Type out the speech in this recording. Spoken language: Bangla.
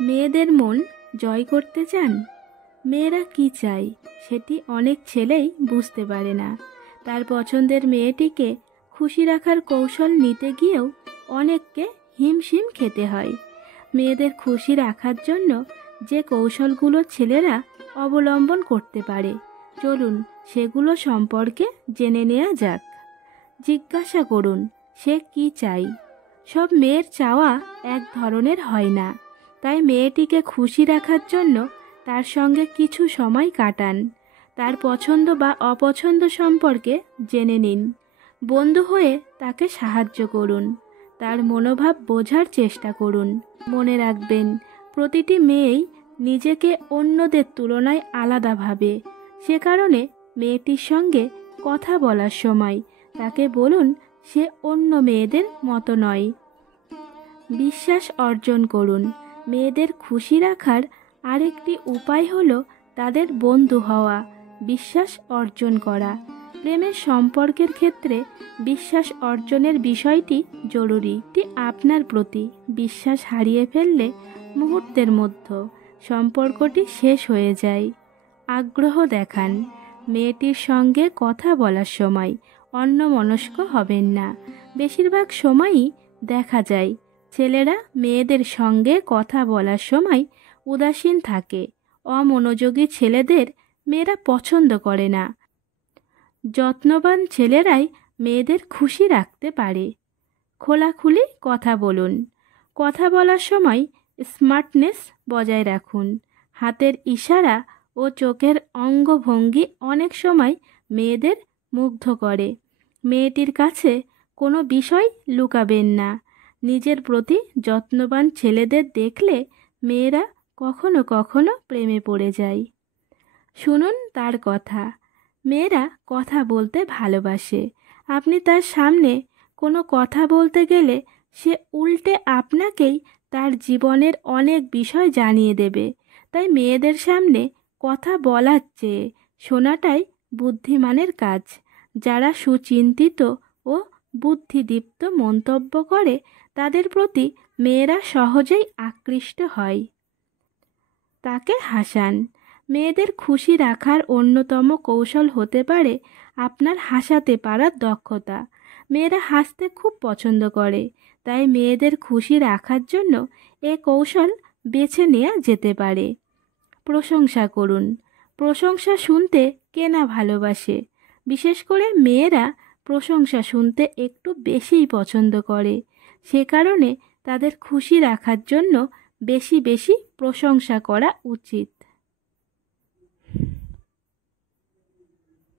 মেয়েদের মন জয় করতে চান? মেয়েরা কি চায় সেটি অনেক ছেলেই বুঝতে পারে না। তার পছন্দের মেয়েটিকে খুশি রাখার কৌশল নিতে গিয়েও অনেককে হিমশিম খেতে হয়। মেয়েদের খুশি রাখার জন্য যে কৌশলগুলো ছেলেরা অবলম্বন করতে পারে, চলুন সেগুলো সম্পর্কে জেনে নেওয়া যাক। জিজ্ঞাসা করুন সে কি চাই। সব মেয়ের চাওয়া এক ধরনের হয় না, তাই মেয়েটিকে খুশি রাখার জন্য তার সঙ্গে কিছু সময় কাটান। তার পছন্দ বা অপছন্দ সম্পর্কে জেনে নিন। বন্ধু হয়ে তাকে সাহায্য করুন। তার মনোভাব বোঝার চেষ্টা করুন। মনে রাখবেন, প্রতিটি মেয়েই নিজেকে অন্যদের তুলনায় আলাদা ভাবে। সে কারণে মেয়েটির সঙ্গে কথা বলার সময় তাকে বলুন সে অন্য মেয়েদের মতো নয়। বিশ্বাস অর্জন করুন। মেয়েদের খুশি রাখার আরেকটি উপায় হলো তাদের বন্ধু হওয়া, বিশ্বাস অর্জন করা। প্রেমের সম্পর্কের ক্ষেত্রে বিশ্বাস অর্জনের বিষয়টি জরুরি। আপনার প্রতি বিশ্বাস হারিয়ে ফেললে মুহূর্তের মধ্যে সম্পর্কটি শেষ হয়ে যায়। আগ্রহ দেখান। মেয়েটির সঙ্গে কথা বলার সময় অন্যমনস্ক হবেন না। বেশিরভাগ সময়ই দেখা যায় ছেলেরা মেয়েদের সঙ্গে কথা বলার সময় উদাসীন থাকে। অমনোযোগী ছেলেদের মেয়েরা পছন্দ করে না। যত্নবান ছেলেরাই মেয়েদের খুশি রাখতে পারে। খোলাখুলি কথা বলুন। কথা বলার সময় স্মার্টনেস বজায় রাখুন। হাতের ইশারা ও চোখের অঙ্গভঙ্গি অনেক সময় মেয়েদের মুগ্ধ করে। মেয়েটির কাছে কোনো বিষয় লুকাবেন না। নিজের প্রতি যত্নবান ছেলেদের দেখলে মেয়েরা কখনো কখনো প্রেমে পড়ে যায়। শুনুন তার কথা। মেয়েরা কথা বলতে ভালোবাসে। আপনি তার সামনে কোনো কথা বলতে গেলে সে উল্টে আপনাকেই তার জীবনের অনেক বিষয় জানিয়ে দেবে। তাই মেয়েদের সামনে কথা বলার চেয়ে শোনাটাই বুদ্ধিমানের কাজ। যারা সুচিন্তিত ও বুদ্ধিদীপ্ত মন্তব্য করে তাদের প্রতি মেয়েরা সহজেই আকৃষ্ট হয়। তাকে হাসান। মেয়েদের খুশি রাখার অন্যতম কৌশল হতে পারে আপনার হাসাতে পারার দক্ষতা। মেয়েরা হাসতে খুব পছন্দ করে, তাই মেয়েদের খুশি রাখার জন্য এ কৌশল বেছে নেওয়া যেতে পারে। প্রশংসা করুন। প্রশংসা শুনতে কে না ভালোবাসে। বিশেষ করে মেয়েরা প্রশংসা শুনতে একটু বেশিই পছন্দ করে। সে কারণে তাদের খুশি রাখার জন্য বেশি বেশি প্রশংসা করা উচিত।